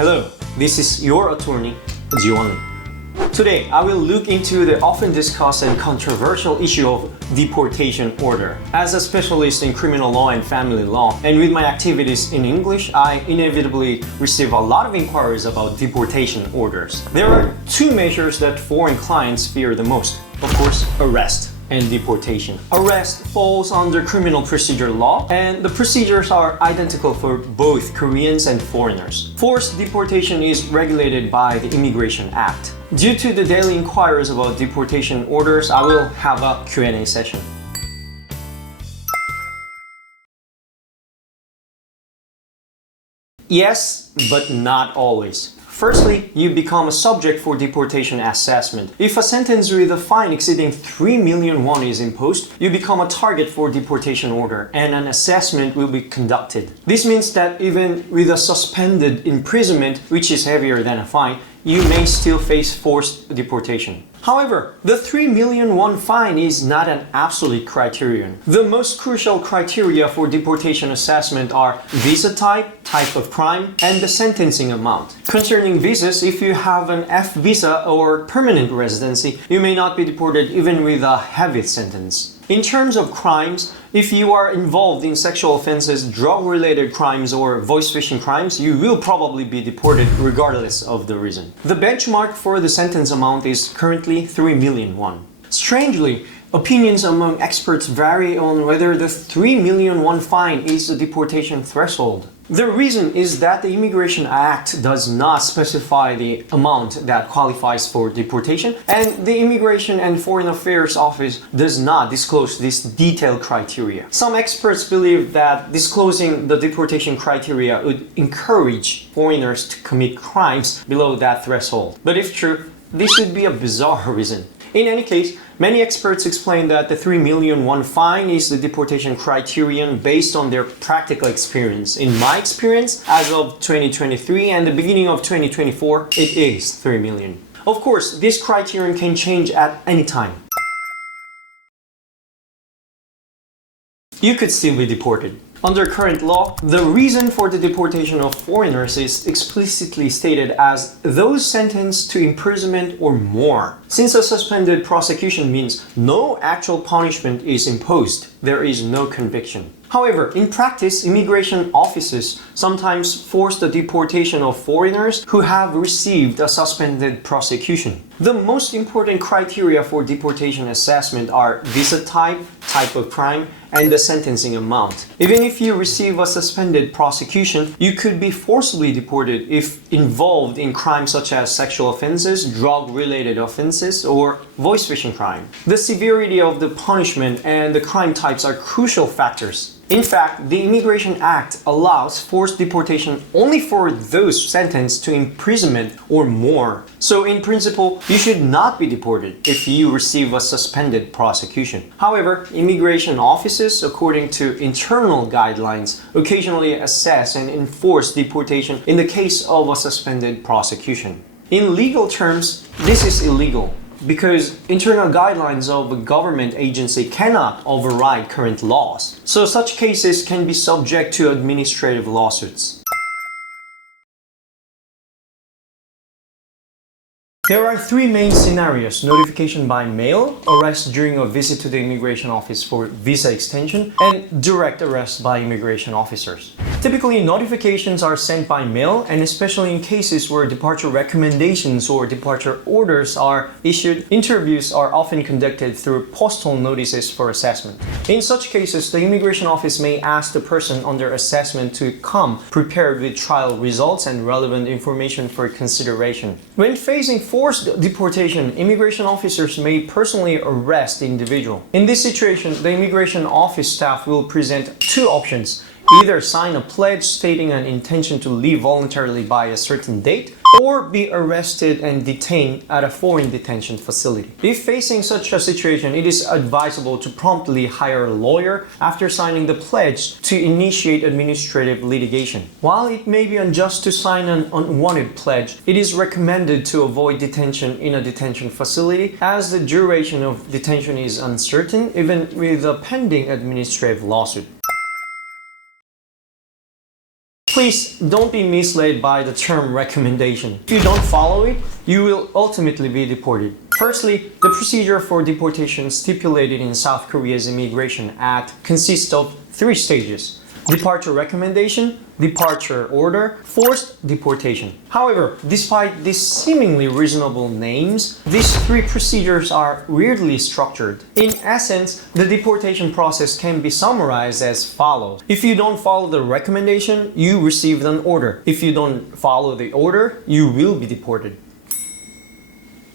Hello, this is your attorney, Jiwon Lee. Today, I will look into the often discussed and controversial issue of deportation order. As a specialist in criminal law and family law, and with my activities in English, I inevitably receive a lot of inquiries about deportation orders. There are two measures that foreign clients fear the most. Of course, arrest and deportation. Arrest falls under criminal procedure law, and the procedures are identical for both Koreans and foreigners. Forced deportation is regulated by the Immigration Act. Due to the daily inquiries about deportation orders, I will have a Q&A session. Yes, but not always. Firstly, you become a subject for deportation assessment. If a sentence with a fine exceeding 3 million won is imposed, you become a target for deportation order and an assessment will be conducted. This means that even with a suspended imprisonment, which is heavier than a fine, you may still face forced deportation. However, the 3 million won fine is not an absolute criterion. The most crucial criteria for deportation assessment are visa type, type of crime, and the sentencing amount. Concerning visas, if you have an F visa or permanent residency, you may not be deported even with a heavy sentence. In terms of crimes, if you are involved in sexual offenses, drug-related crimes, or voice-phishing crimes, you will probably be deported regardless of the reason. The benchmark for the sentence amount is currently 3 million won. Strangely, opinions among experts vary on whether the 3 million won fine is the deportation threshold. The reason is that the Immigration Act does not specify the amount that qualifies for deportation, and the Immigration and Foreign Affairs Office does not disclose this detailed criteria. Some experts believe that disclosing the deportation criteria would encourage foreigners to commit crimes below that threshold. But if true, this would be a bizarre reason. In any case, many experts explain that the 3 million won fine is the deportation criterion based on their practical experience. In my experience, as of 2023 and the beginning of 2024, it is 3 million. Of course, this criterion can change at any time. You could still be deported. Under current law, the reason for the deportation of foreigners is explicitly stated as those sentenced to imprisonment or more. Since a suspended prosecution means no actual punishment is imposed, there is no conviction. However, in practice, immigration offices sometimes force the deportation of foreigners who have received a suspended prosecution. The most important criteria for deportation assessment are visa type, type of crime, and the sentencing amount. Even if you receive a suspended prosecution, you could be forcibly deported if involved in crimes such as sexual offenses, drug-related offenses, or voice-phishing crime. The severity of the punishment and the crime types are crucial factors. In fact, the Immigration Act allows forced deportation only for those sentenced to imprisonment or more. So in principle, you should not be deported if you receive a suspended prosecution. However, immigration offices, according to internal guidelines, occasionally assess and enforce deportation in the case of a suspended prosecution. In legal terms, this is illegal, because internal guidelines of a government agency cannot override current laws. So such cases can be subject to administrative lawsuits. There are three main scenarios: notification by mail, arrest during a visit to the immigration office for visa extension, and direct arrest by immigration officers. Typically, notifications are sent by mail, and especially in cases where departure recommendations or departure orders are issued, interviews are often conducted through postal notices for assessment. In such cases, the immigration office may ask the person under assessment to come prepared with trial results and relevant information for consideration. When facing forced deportation, immigration officers may personally arrest the individual. In this situation, the immigration office staff will present two options: either sign a pledge stating an intention to leave voluntarily by a certain date, or be arrested and detained at a foreign detention facility. If facing such a situation, it is advisable to promptly hire a lawyer after signing the pledge to initiate administrative litigation. While it may be unjust to sign an unwanted pledge, it is recommended to avoid detention in a detention facility, as the duration of detention is uncertain even with a pending administrative lawsuit. Please don't be misled by the term recommendation. If you don't follow it, you will ultimately be deported. Firstly, the procedure for deportation stipulated in South Korea's Immigration Act consists of 3 stages: departure recommendation, departure order, forced deportation. However, despite these seemingly reasonable names, these 3 procedures are weirdly structured. In essence, the deportation process can be summarized as follows. If you don't follow the recommendation, you receive an order. If you don't follow the order, you will be deported.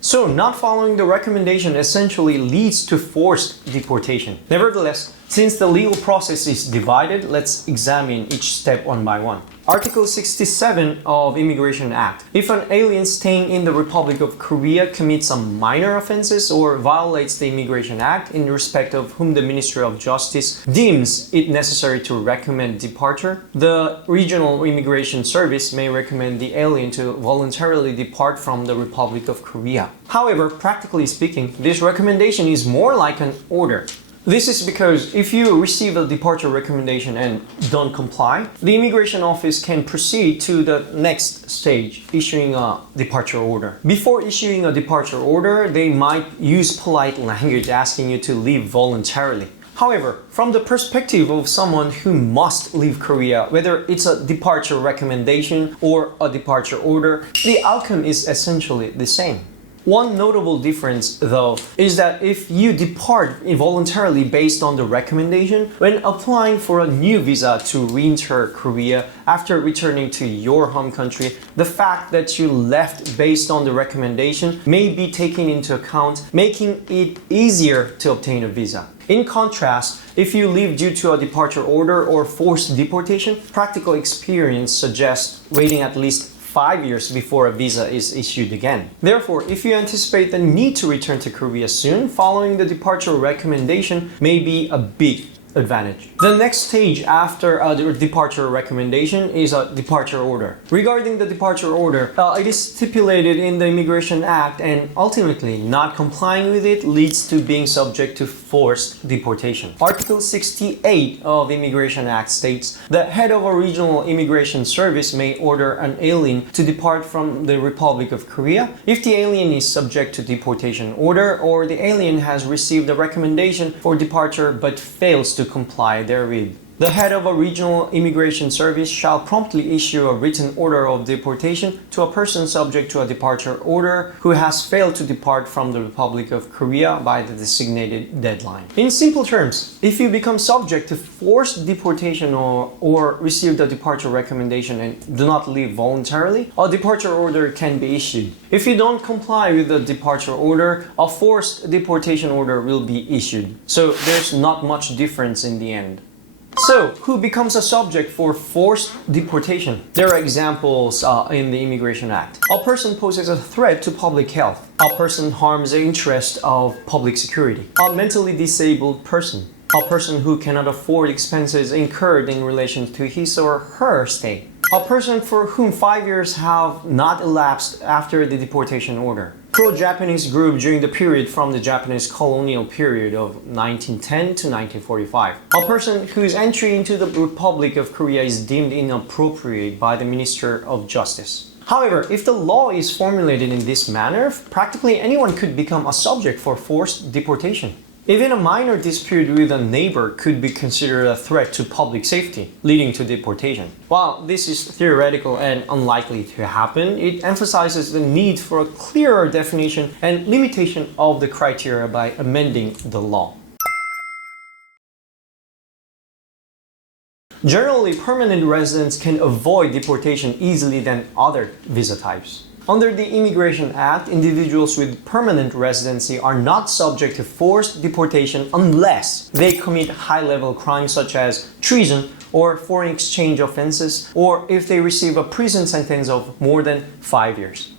So, not following the recommendation essentially leads to forced deportation. Nevertheless, since the legal process is divided, let's examine each step one by one. Article 67 of Immigration Act. If an alien staying in the Republic of Korea commits some minor offenses or violates the Immigration Act in respect of whom the Ministry of Justice deems it necessary to recommend departure, the Regional Immigration Service may recommend the alien to voluntarily depart from the Republic of Korea. However, practically speaking, this recommendation is more like an order. This is because if you receive a departure recommendation and don't comply, the immigration office can proceed to the next stage, issuing a departure order. Before issuing a departure order, they might use polite language asking you to leave voluntarily. However, from the perspective of someone who must leave Korea, whether it's a departure recommendation or a departure order, the outcome is essentially the same. One notable difference, though, is that if you depart involuntarily based on the recommendation, when applying for a new visa to re-enter Korea after returning to your home country, the fact that you left based on the recommendation may be taken into account, making it easier to obtain a visa. In contrast, if you leave due to a departure order or forced deportation, practical experience suggests waiting at least 5 years before a visa is issued again. Therefore, if you anticipate the need to return to Korea soon, following the departure recommendation may be a big advantage. The next stage after a departure recommendation is a departure order. Regarding the departure order, it is stipulated in the Immigration Act, and ultimately not complying with it leads to being subject to forced deportation. Article 68 of Immigration Act states the head of a regional immigration service may order an alien to depart from the Republic of Korea if the alien is subject to deportation order or the alien has received a recommendation for departure but fails to comply therewith. The head of a regional immigration service shall promptly issue a written order of deportation to a person subject to a departure order who has failed to depart from the Republic of Korea by the designated deadline. In simple terms, if you become subject to forced deportation or receive the departure recommendation and do not leave voluntarily, a departure order can be issued. If you don't comply with the departure order, a forced deportation order will be issued. So there's not much difference in the end. So, who becomes a subject for forced deportation? There are examples in the Immigration Act. A person poses a threat to public health. A person harms the interest of public security. A mentally disabled person. A person who cannot afford expenses incurred in relation to his or her stay. A person for whom 5 years have not elapsed after the deportation order. Pro-Japanese group during the period from the Japanese colonial period of 1910 to 1945. A person whose entry into the Republic of Korea is deemed inappropriate by the Minister of Justice. However, if the law is formulated in this manner, practically anyone could become a subject for forced deportation. Even a minor dispute with a neighbor could be considered a threat to public safety, leading to deportation. While this is theoretical and unlikely to happen, it emphasizes the need for a clearer definition and limitation of the criteria by amending the law. Generally, permanent residents can avoid deportation easily than other visa types. Under the Immigration Act, individuals with permanent residency are not subject to forced deportation unless they commit high-level crimes such as treason or foreign exchange offenses, or if they receive a prison sentence of more than 5 years.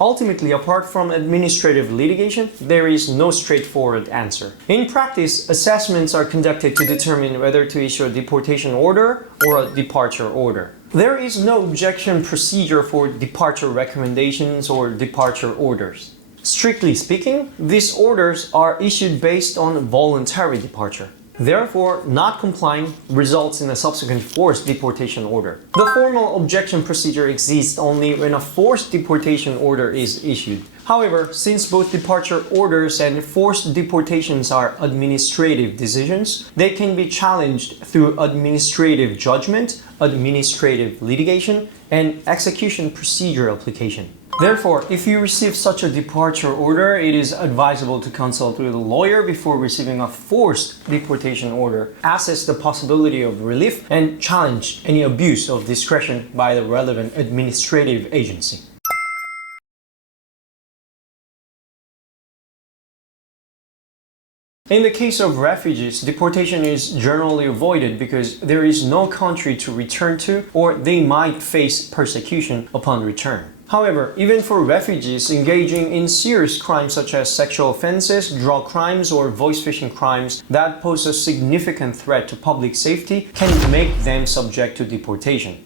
Ultimately, apart from administrative litigation, there is no straightforward answer. In practice, assessments are conducted to determine whether to issue a deportation order or a departure order. There is no objection procedure for departure recommendations or departure orders. Strictly speaking, these orders are issued based on voluntary departure. Therefore, not complying results in a subsequent forced deportation order. The formal objection procedure exists only when a forced deportation order is issued. However, since both departure orders and forced deportations are administrative decisions, they can be challenged through administrative judgment, administrative litigation, and execution procedure application. Therefore, if you receive such a departure order, it is advisable to consult with a lawyer before receiving a forced deportation order, assess the possibility of relief, and challenge any abuse of discretion by the relevant administrative agency. In the case of refugees, deportation is generally avoided because there is no country to return to, or they might face persecution upon return. However, even for refugees engaging in serious crimes such as sexual offenses, drug crimes, or voice phishing crimes that pose a significant threat to public safety can make them subject to deportation.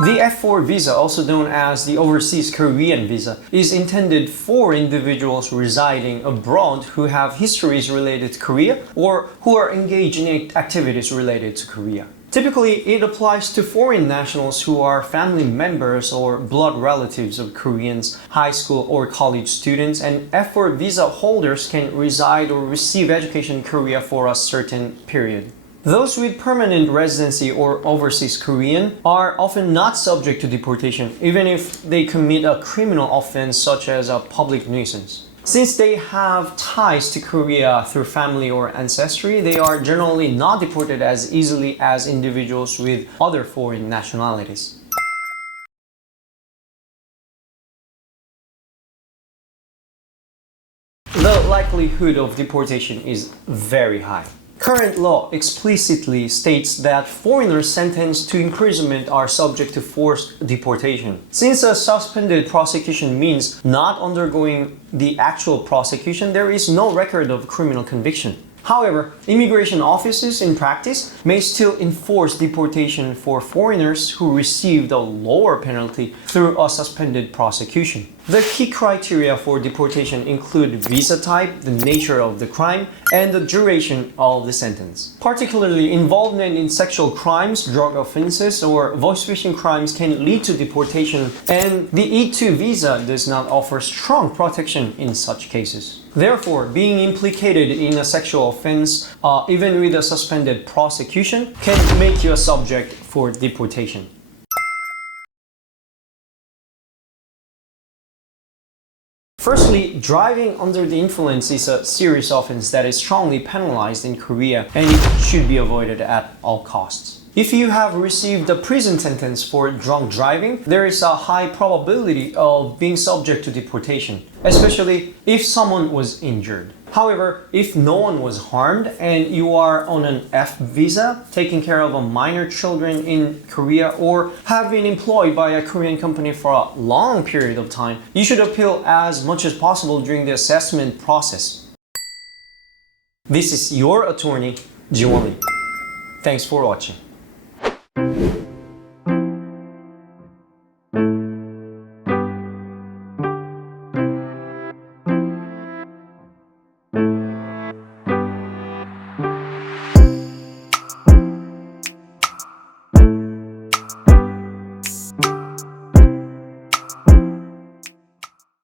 The F4 visa, also known as the Overseas Korean visa, is intended for individuals residing abroad who have histories related to Korea or who are engaged in activities related to Korea. Typically, it applies to foreign nationals who are family members or blood relatives of Koreans, high school or college students, and F4 visa holders can reside or receive education in Korea for a certain period. Those with permanent residency or overseas Korean are often not subject to deportation, even if they commit a criminal offense such as a public nuisance. Since they have ties to Korea through family or ancestry, they are generally not deported as easily as individuals with other foreign nationalities. The likelihood of deportation is very high. Current law explicitly states that foreigners sentenced to imprisonment are subject to forced deportation. Since a suspended prosecution means not undergoing the actual prosecution, there is no record of criminal conviction. However, immigration offices in practice may still enforce deportation for foreigners who received a lower penalty through a suspended prosecution. The key criteria for deportation include visa type, the nature of the crime, and the duration of the sentence. Particularly, involvement in sexual crimes, drug offenses, or voice phishing crimes can lead to deportation, and the E2 visa does not offer strong protection in such cases. Therefore, being implicated in a sexual offense, even with a suspended prosecution, can make you a subject for deportation. Firstly, driving under the influence is a serious offense that is strongly penalized in Korea, and it should be avoided at all costs. If you have received a prison sentence for drunk driving, there is a high probability of being subject to deportation, especially if someone was injured. However, if no one was harmed and you are on an F visa, taking care of a minor children in Korea, or have been employed by a Korean company for a long period of time, you should appeal as much as possible during the assessment process. This is your attorney, Jiwon Lee. Thanks for watching.